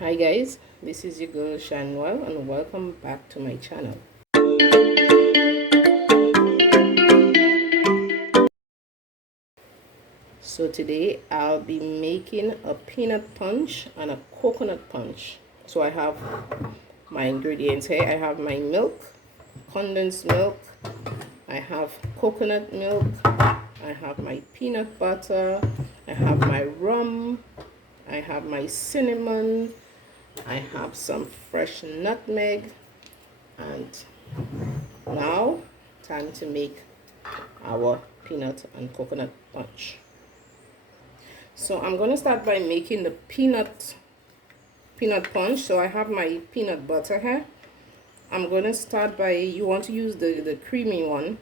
Hi guys, this is your girl janNOE'S and welcome back to my channel. So today I'll be making a peanut punch and a coconut punch. So I have my ingredients here. I have my milk, condensed milk, I have coconut milk, I have my peanut butter, I have my rum, I have my cinnamon, I have some fresh nutmeg, and now time to make our peanut and coconut punch. So I'm going to start by making the peanut punch. So I have my peanut butter here. I'm going to start by, you want to use the creamy one.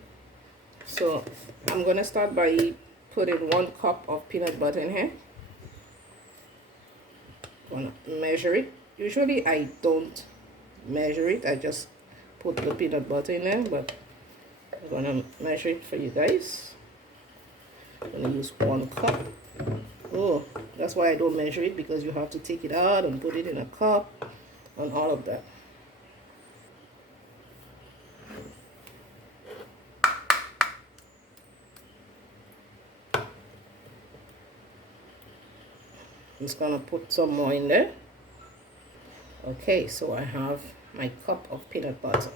So I'm going to start by putting 1 cup of peanut butter in here. I'm going to measure it. Usually I don't measure it, I just put the peanut butter in there, but I'm going to measure it for you guys. I'm going to use 1 cup. Oh, that's why I don't measure it, because you have to take it out and put it in a cup and all of that. I'm just gonna put some more in there. Okay, so I have my cup of peanut butter.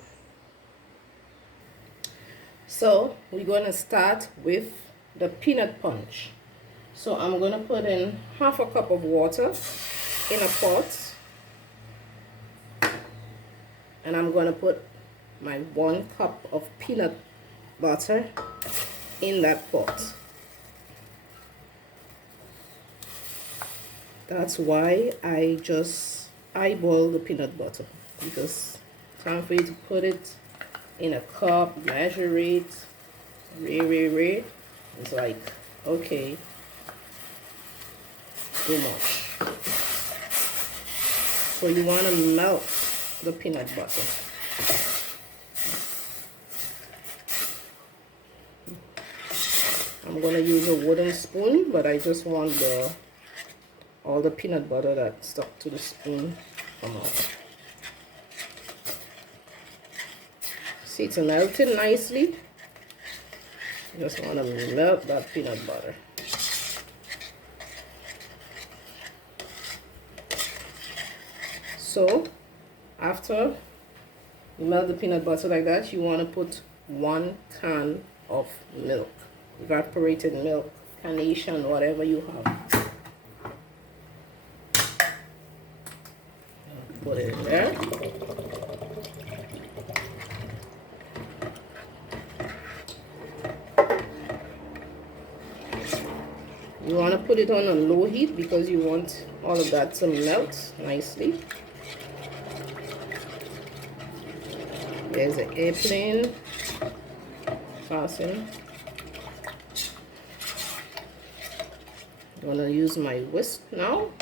So we're gonna start with the peanut punch. So I'm gonna put in 1/2 cup of water in a pot, and I'm gonna put my 1 cup of peanut butter in that pot. That's why I just eyeball the peanut butter, because time for you to put it in a cup, measure it, it's like, okay, too much. So you want to melt the peanut butter. I'm going to use a wooden spoon, but I just want all the peanut butter that stuck to the spoon come out. See, it's melted nicely. Just want to melt that peanut butter. So after you melt the peanut butter like that, you want to put 1 can of milk, evaporated milk, carnation, whatever you have. Put it in there. You want to put it on a low heat because you want all of that to melt nicely. There's an airplane passing. I'm going to use my whisk now.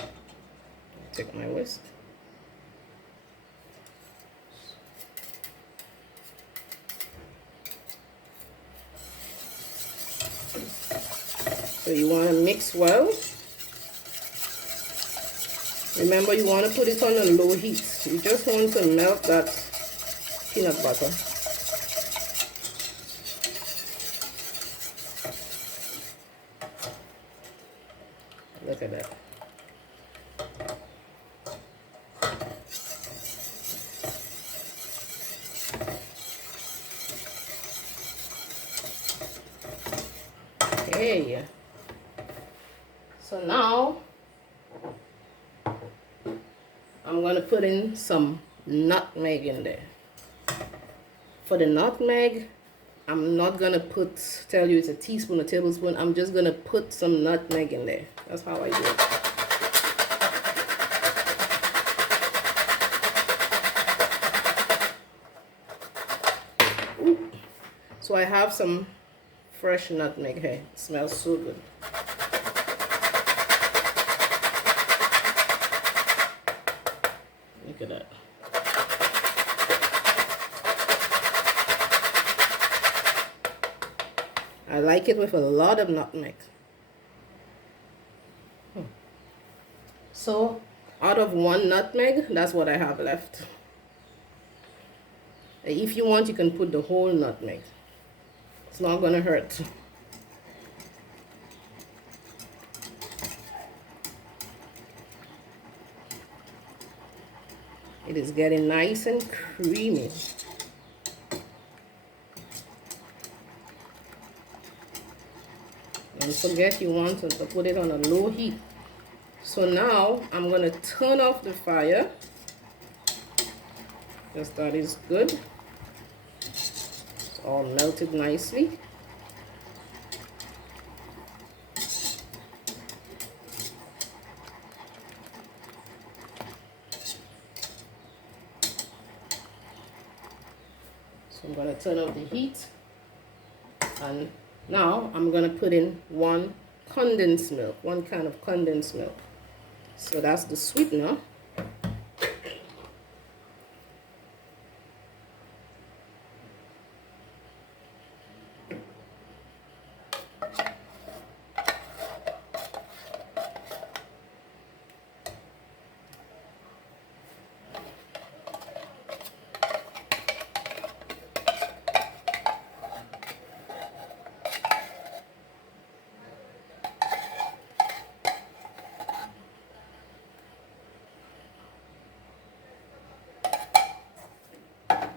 Take my whisk. So you want to mix well. Remember, you want to put it on a low heat. You just want to melt that peanut butter. Look at that. Okay. So now I'm going to put in some nutmeg in there. For the nutmeg, I'm not going to tell you it's a teaspoon or tablespoon. I'm just going to put some nutmeg in there. That's how I do it. Ooh. So I have some fresh nutmeg here. It smells so good. Look at that. I like it with a lot of nutmeg. So Out of 1 nutmeg, that's what I have left. If you want, you can put the whole nutmeg. It's not gonna hurt. It is getting nice and creamy. Don't forget you want to put it on a low heat. So now I'm going to turn off the fire. Just that is good. It's all melted nicely. So I'm going to turn off the heat, and now I'm going to put in 1 condensed milk, 1 can of condensed milk. So that's the sweetener.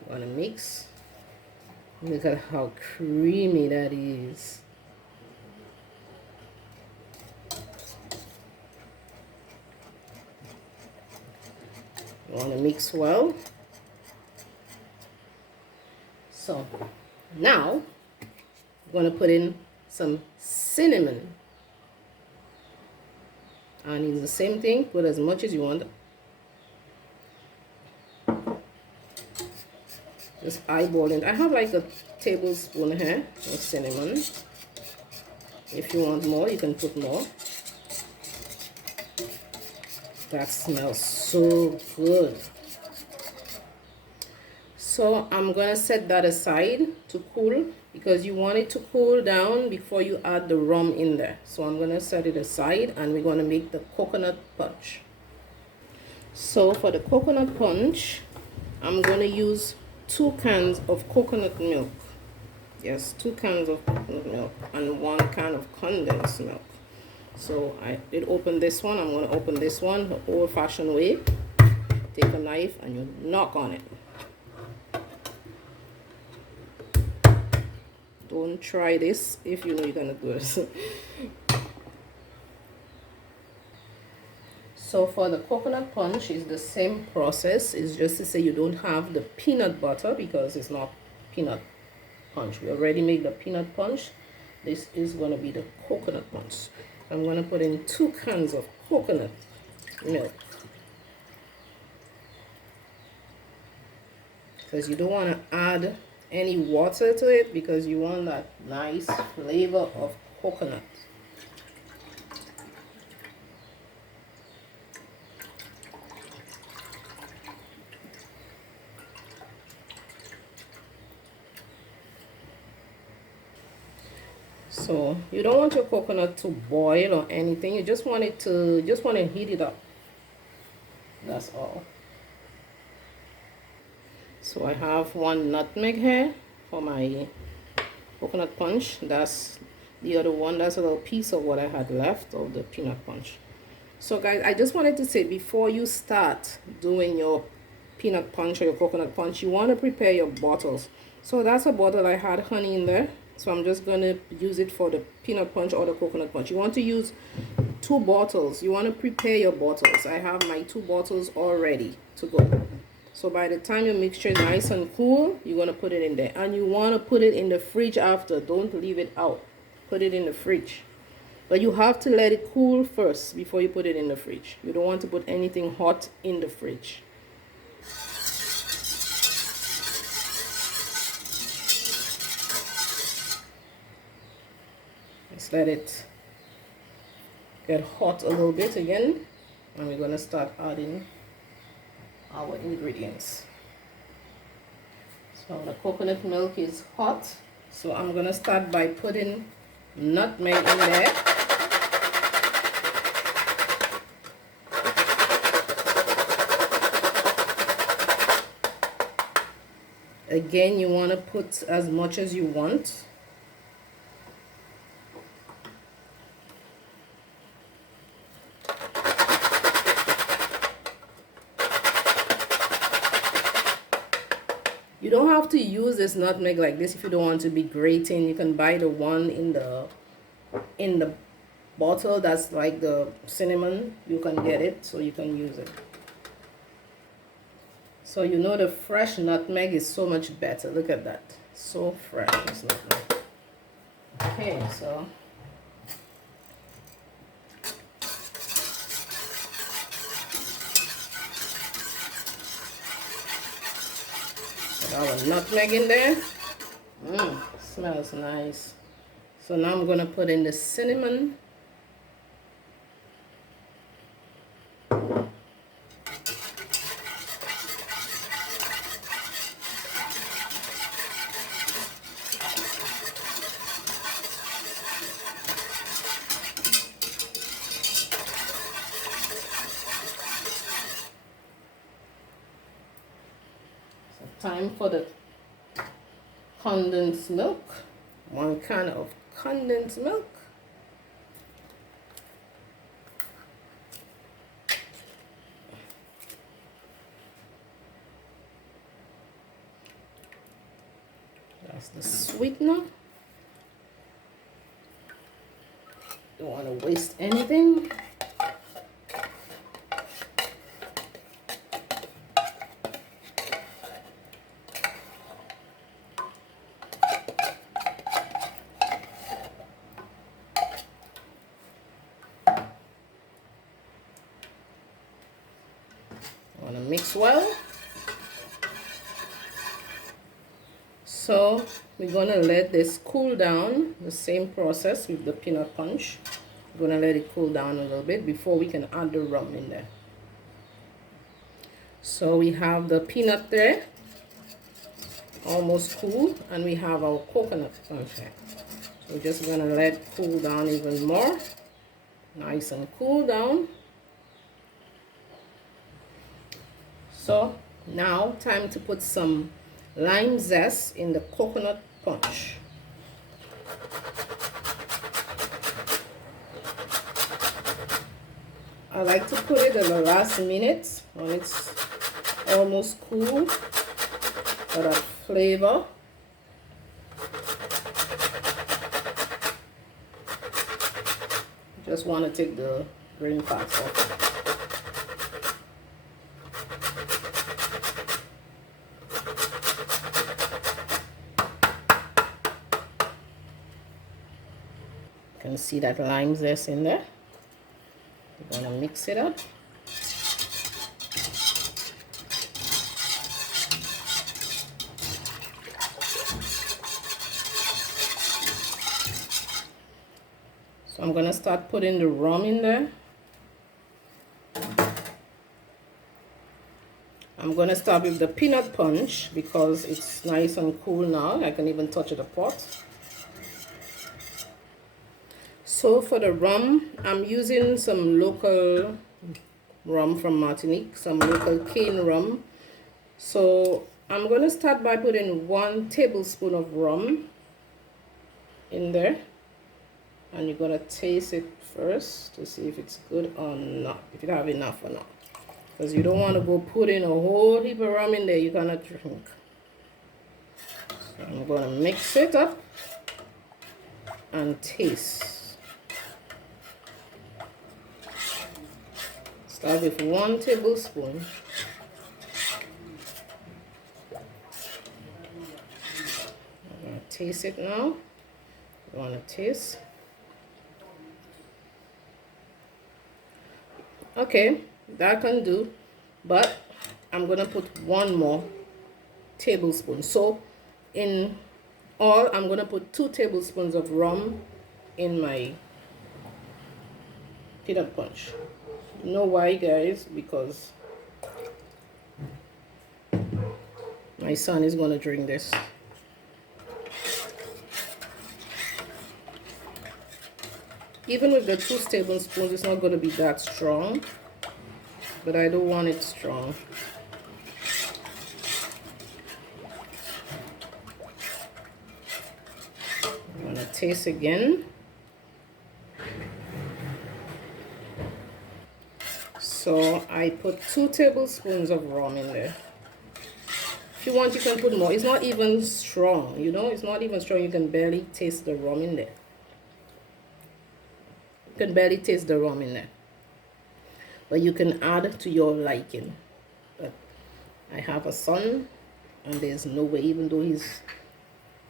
Gonna mix. Look at how creamy that is. You want to mix well. So now I'm going to put in some cinnamon, and it's the same thing. Put as much as you want. Just eyeballing. I have like a tablespoon here of cinnamon. If you want more, you can put more. That smells so good. So I'm gonna set that aside to cool, because you want it to cool down before you add the rum in there. So I'm gonna set it aside, and we're gonna make the coconut punch. So for the coconut punch, I'm gonna use 2 cans of coconut milk. Yes, 2 cans of coconut milk and 1 can of condensed milk. So I did open this one. I'm going to open this one the old-fashioned way. Take a knife and you knock on it. Don't try this if you know you're going to do this. So for the coconut punch, is the same process. It's just to say you don't have the peanut butter, because it's not peanut punch. We already made the peanut punch. This is going to be the coconut punch. I'm going to put in 2 cans of coconut milk, because you don't want to add any water to it, because you want that nice flavor of coconut. So you don't want your coconut to boil or anything. You just want it to heat it up. That's all. So I have 1 nutmeg here for my coconut punch. That's the other one. That's a little piece of what I had left of the peanut punch. So guys, I just wanted to say, before you start doing your peanut punch or your coconut punch, you want to prepare your bottles. So that's a bottle. I had honey in there. So I'm just going to use it for the peanut punch or the coconut punch. You want to use 2 bottles. You want to prepare your bottles. I have my 2 bottles all ready to go. So by the time your mixture is nice and cool, you're going to put it in there. And you want to put it in the fridge after. Don't leave it out. Put it in the fridge. But you have to let it cool first before you put it in the fridge. You don't want to put anything hot in the fridge. Let's let it get hot a little bit again, and we're going to start adding our ingredients. So the coconut milk is hot, so I'm going to start by putting nutmeg in there. Again, you want to put as much as you want. You don't have to use this nutmeg like this if you don't want to be grating. You can buy the one in the bottle that's like the cinnamon. You can get it, so you can use it. So you know the fresh nutmeg is so much better. Look at that. So fresh, this nutmeg. Okay, so put our nutmeg in there. Smells nice. So now I'm gonna put in the cinnamon. Time for the condensed milk. 1 can of condensed milk. That's the sweetener. Don't want to waste anything. Mix well. So we're gonna let this cool down. The same process with the peanut punch. We're gonna let it cool down a little bit before we can add the rum in there. So we have the peanut there, almost cool, and we have our coconut punch here. So we're just gonna let it cool down even more. Nice and cool down. So now time to put some lime zest in the coconut punch. I like to put it in the last minute when it's almost cool for that flavor. Just want to take the green parts off. You can see that lime zest in there. We're gonna mix it up. So I'm gonna start putting the rum in there. I'm gonna start with the peanut punch because it's nice and cool now. I can even touch the pot. So for the rum, I'm using some local rum from Martinique, some local cane rum. So I'm going to start by putting 1 tablespoon of rum in there. And you're going to taste it first to see if it's good or not, if you have enough or not. Because you don't want to go put in a whole heap of rum in there you cannot drink. So I'm going to mix it up and taste. Start with 1 tablespoon. I'm going to taste it now. You want to taste. Okay, that can do. But I'm going to put 1 more tablespoon. So in all, I'm going to put 2 tablespoons of rum in my peanut punch. You know why, guys? Because my son is going to drink this. Even with the 2 tablespoons, it's not going to be that strong, but I don't want it strong. taste again. So I put 2 tablespoons of rum in there. If you want, you can put more. It's not even strong, you know, it's not even strong. You can barely taste the rum in there. You can barely taste the rum in there. But you can add to your liking. But I have a son, and there's no way, even though he's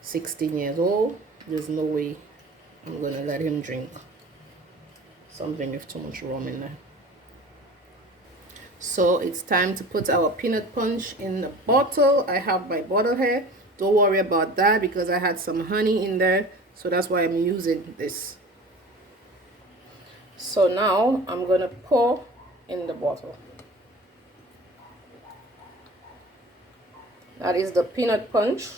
16 years old, there's no way I'm gonna let him drink something with too much rum in there. So it's time to put our peanut punch in the bottle. I have my bottle here. Don't worry about that because I had some honey in there, so that's why I'm using this. So now I'm gonna pour in the bottle. That is the peanut punch.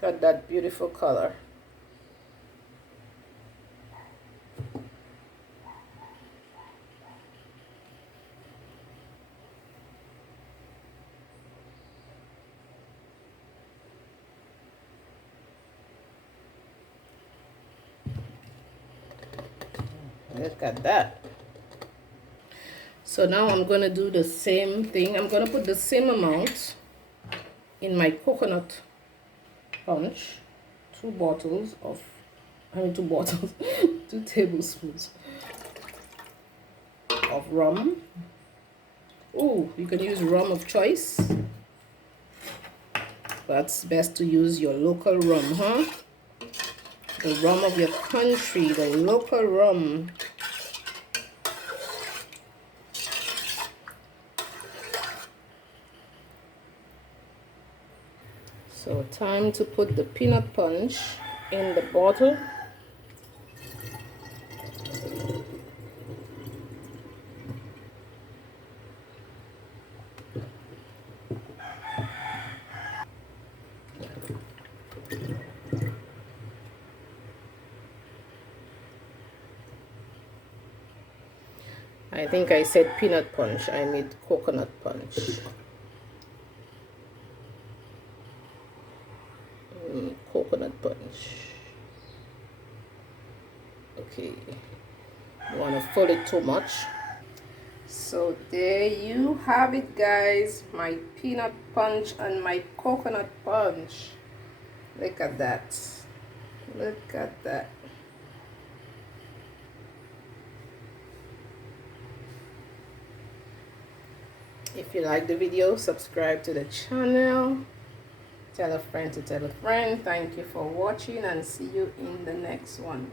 Got that beautiful color. Look at that. So now I'm gonna do the same thing. I'm gonna put the same amount in my coconut punch. 2 tablespoons of rum. Oh, you can use rum of choice, but it's best to use your local rum, huh? The rum of your country, the local rum. So time to put the peanut punch in the bottle. I think I said peanut punch, I mean coconut punch. Coconut punch. Okay, you want to fill it too much. So there you have it, guys, my peanut punch and my coconut punch. Look at that. Look at that. If you like the video, subscribe to the channel. Tell a friend to tell a friend. Thank you for watching and see you in the next one.